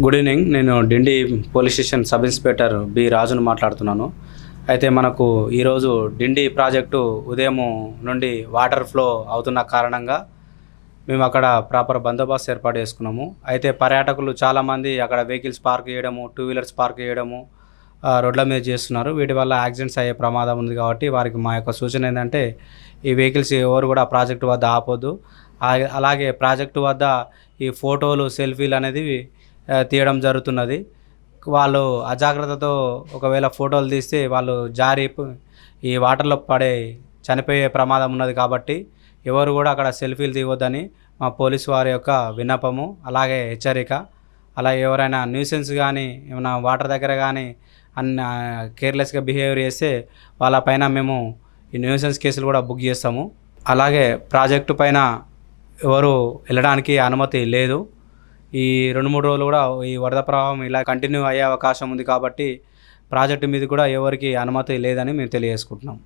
Good evening. నేను Dindi police station sub inspector B రాజును మాట్లాడుతున్నాను. అయితే మనకు ఈరోజు డిండి ప్రాజెక్టు ఉదయం నుండి వాటర్ ఫ్లో అవుతున్న కారణంగా మేము అక్కడ ప్రాపర్ బందోబస్తు ఏర్పాటు చేసుకున్నాము. అయితే పర్యాటకులు చాలామంది అక్కడ వెహికల్స్ పార్క్ చేయడము టూ వీలర్స్ పార్క్ చేయడము రోడ్ల మీద చేస్తున్నారు. వీటి వల్ల యాక్సిడెంట్స్ అయ్యే ప్రమాదం ఉంది కాబట్టి వారికి మా యొక్క సూచన ఏంటంటే ఈ వెహికల్స్ ఎవరు కూడా ప్రాజెక్టు వద్ద ఆపొద్దు. అలాగే ప్రాజెక్టు వద్ద ఈ ఫోటోలు సెల్ఫీలు అనేది తీయడం జరుగుతున్నది. వాళ్ళు అజాగ్రత్తతో ఒకవేళ ఫోటోలు తీస్తే వాళ్ళు జారి ఈ వాటర్లో పడే చనిపోయే ప్రమాదం ఉన్నది కాబట్టి ఎవరు కూడా అక్కడ సెల్ఫీలు తీయవద్దని మా పోలీసు వారి యొక్క విన్నపము అలాగే హెచ్చరిక. అలా ఎవరైనా న్యూసెన్స్ కానీ ఏమైనా వాటర్ దగ్గర కానీ అన్న కేర్లెస్గా బిహేవియర్ చేస్తే వాళ్ళపైన మేము ఈ న్యూసెన్స్ కేసులు కూడా బుక్ చేస్తాము. అలాగే ప్రాజెక్టు పైన ఎవరు వెళ్ళడానికి అనుమతి లేదు. ఈ రెండు మూడు రోజులు కూడా ఈ వరద ప్రవాహం ఇలా కంటిన్యూ అయ్యే అవకాశం ఉంది కాబట్టి ప్రాజెక్టు మీద కూడా ఎవరికి అనుమతి లేదని మేము తెలియజేసుకుంటున్నాం.